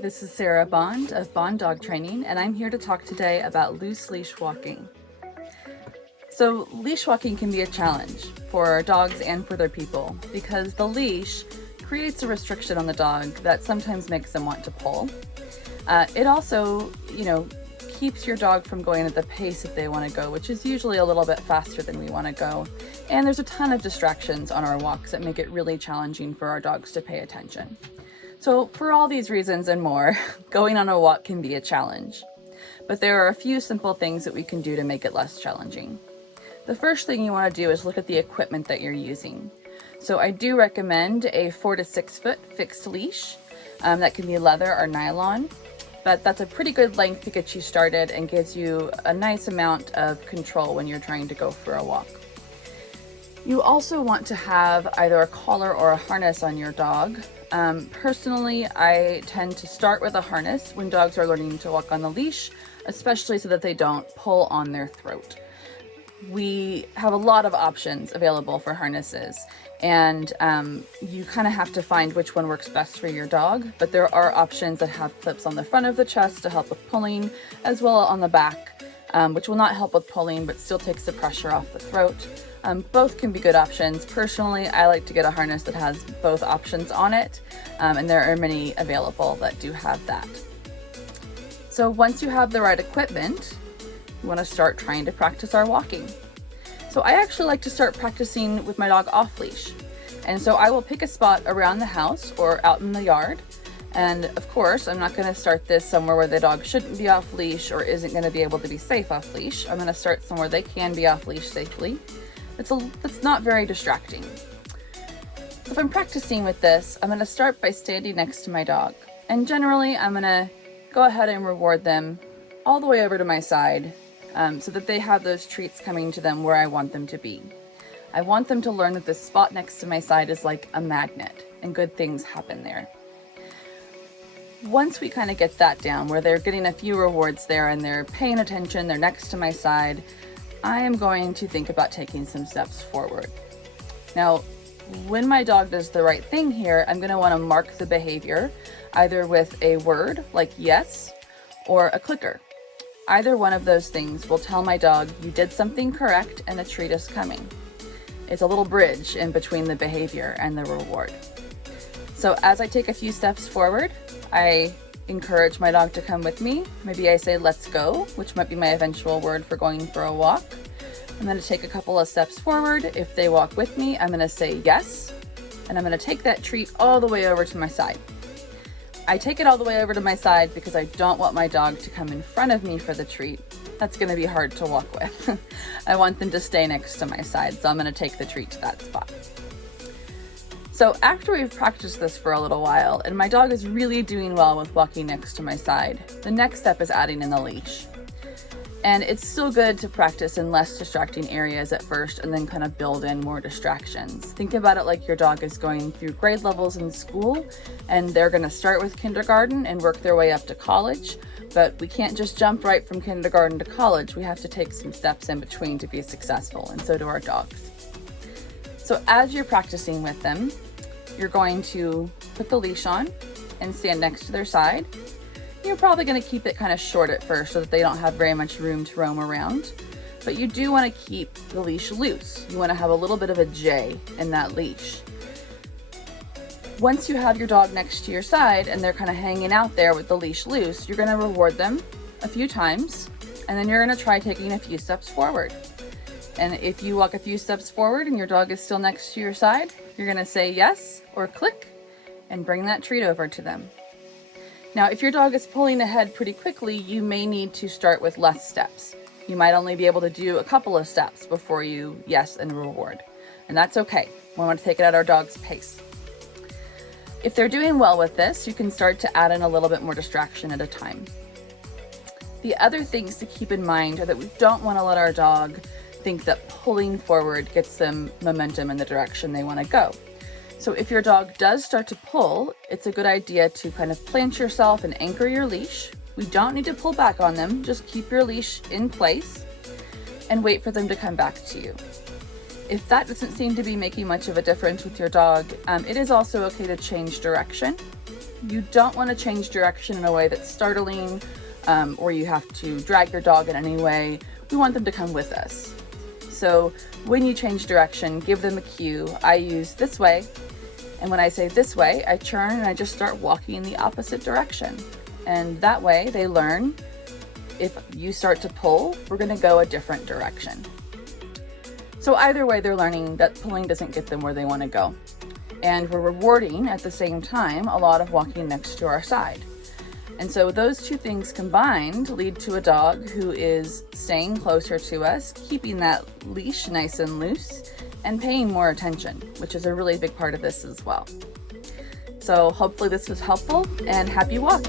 this is Sarah Bond of Bond Dog Training, and I'm here to talk today about loose leash walking. So leash walking can be a challenge for dogs and for their people because the leash creates a restriction on the dog that sometimes makes them want to pull. It also, keeps your dog from going at the pace that they want to go, which is usually a little bit faster than we want to go. And there's a ton of distractions on our walks that make it really challenging for our dogs to pay attention. So for all these reasons and more, going on a walk can be a challenge. But there are a few simple things that we can do to make it less challenging. The first thing you want to do is look at the equipment that you're using. So I do recommend a 4 to 6 foot fixed leash. That can be leather or nylon, but that's a pretty good length to get you started and gives you a nice amount of control when you're trying to go for a walk. You also want to have either a collar or a harness on your dog. Personally, I tend to start with a harness when dogs are learning to walk on the leash, especially so that they don't pull on their throat. We have a lot of options available for harnesses, and you kind of have to find which one works best for your dog, but there are options that have clips on the front of the chest to help with pulling, as well on the back, which will not help with pulling, but still takes the pressure off the throat. Both can be good options. Personally, I like to get a harness that has both options on it, and there are many available that do have that. So once you have the right equipment, you want to start trying to practice our walking. So I actually like to start practicing with my dog off leash. And so I will pick a spot around the house or out in the yard. And of course, I'm not going to start this somewhere where the dog shouldn't be off leash or isn't going to be able to be safe off leash. I'm going to start somewhere they can be off leash safely. That's not very distracting. So if I'm practicing with this, I'm going to start by standing next to my dog. And generally, I'm going to go ahead and reward them all the way over to my side, so that they have those treats coming to them where I want them to be. I want them to learn that this spot next to my side is like a magnet and good things happen there. Once we kind of get that down where they're getting a few rewards there and they're paying attention, they're next to my side, I am going to think about taking some steps forward. Now, when my dog does the right thing here, I'm going to want to mark the behavior either with a word like yes or a clicker. Either one of those things will tell my dog you did something correct and a treat is coming. It's a little bridge in between the behavior and the reward. So as I take a few steps forward, I encourage my dog to come with me. Maybe I say let's go, which might be my eventual word for going for a walk. I'm going to take a couple of steps forward. If they walk with me, I'm going to say yes, and I'm going to take that treat all the way over to my side. I take it all the way over to my side because I don't want my dog to come in front of me for the treat. That's going to be hard to walk with. I want them to stay next to my side, so I'm going to take the treat to that spot. So after we've practiced this for a little while, and my dog is really doing well with walking next to my side, the next step is adding in the leash. And it's still good to practice in less distracting areas at first and then kind of build in more distractions. Think about it like your dog is going through grade levels in school and they're going to start with kindergarten and work their way up to college. But we can't just jump right from kindergarten to college. We have to take some steps in between to be successful, and so do our dogs. So as you're practicing with them, you're going to put the leash on and stand next to their side. You're probably going to keep it kind of short at first so that they don't have very much room to roam around. But you do want to keep the leash loose. You want to have a little bit of a J in that leash. Once you have your dog next to your side and they're kind of hanging out there with the leash loose, you're going to reward them a few times, and then you're going to try taking a few steps forward. And if you walk a few steps forward and your dog is still next to your side, you're going to say yes or click and bring that treat over to them. Now, if your dog is pulling ahead pretty quickly, you may need to start with less steps. You might only be able to do a couple of steps before you yes and reward. And that's okay. We want to take it at our dog's pace. If they're doing well with this, you can start to add in a little bit more distraction at a time. The other things to keep in mind are that we don't want to let our dog think that pulling forward gets them momentum in the direction they want to go. So if your dog does start to pull, it's a good idea to kind of plant yourself and anchor your leash. We don't need to pull back on them, just keep your leash in place and wait for them to come back to you. If that doesn't seem to be making much of a difference with your dog, it is also okay to change direction. You don't want to change direction in a way that's startling, or you have to drag your dog in any way. We want them to come with us. So when you change direction, give them a cue. I use this way, and when I say this way, I turn and I just start walking in the opposite direction. And that way they learn, if you start to pull, we're going to go a different direction. So either way, they're learning that pulling doesn't get them where they want to go. And we're rewarding at the same time a lot of walking next to our side. And so those two things combined lead to a dog who is staying closer to us, keeping that leash nice and loose, and paying more attention, which is a really big part of this as well. So hopefully this was helpful, and happy walks.